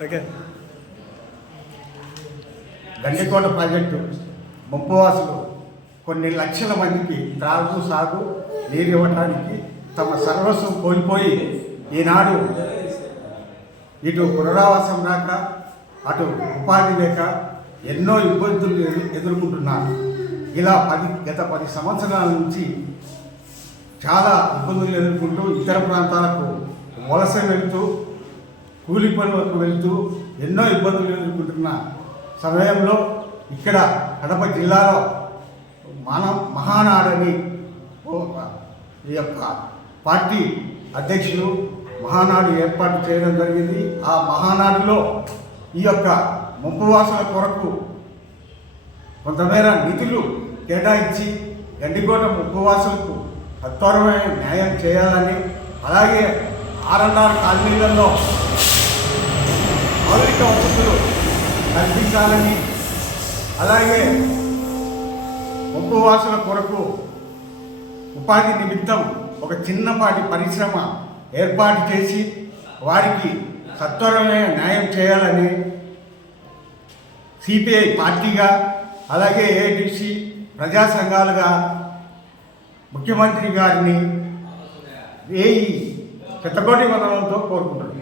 Okay. Gandikota project ముంపువాసులు కొన్ని లక్షల మందికి త్రాగు సాగు నీరు ఇవ్వటానికి తమ సర్వస్వం కోల్పోయి ఈనాడు ఇటు పునరావాసం రాక అటు ఉపాధి లేక ఎన్నో ఇబ్బందులు ఎదుర్కొంటున్నారు. ఇలా పది గత పది సంవత్సరాల నుంచి చాలా ఇబ్బందులు ఎదుర్కొంటూ ఇతర ప్రాంతాలకు వలస వెళ్తూ కూలి పనులకు వెళ్తూ ఎన్నో ఇబ్బందులు ఎదుర్కొంటున్న సమయంలో ఇక్కడ కడప జిల్లాలో మన మహానాడని ఈ యొక్క పార్టీ అధ్యక్షులు మహానాడు ఏర్పాటు చేయడం జరిగింది. ఆ మహానాడులో ఈ యొక్క ముంపువాసుల కొరకు కొంతమేర నిధులు కేటాయించి గండికోట ముప్పువాసులకు సత్వరమైన న్యాయం చేయాలని అలాగే ఆర్ఎన్ఆర్ కాలనీలలో మౌలిక వసతులు కల్పించాలని. అలాగే ఉపవాసుల కొరకు ఉపాధి నిమిత్తం ఒక చిన్నపాటి పరిశ్రమ ఏర్పాటు చేసి వారికి సత్వరమైన న్యాయం చేయాలని సిపిఐ పార్టీగా అలాగే ఏడిసి ప్రజా సంఘాలుగా ముఖ్యమంత్రి గారిని ఏ శతకోటి వందనంతో కోరుకుంటున్నాను.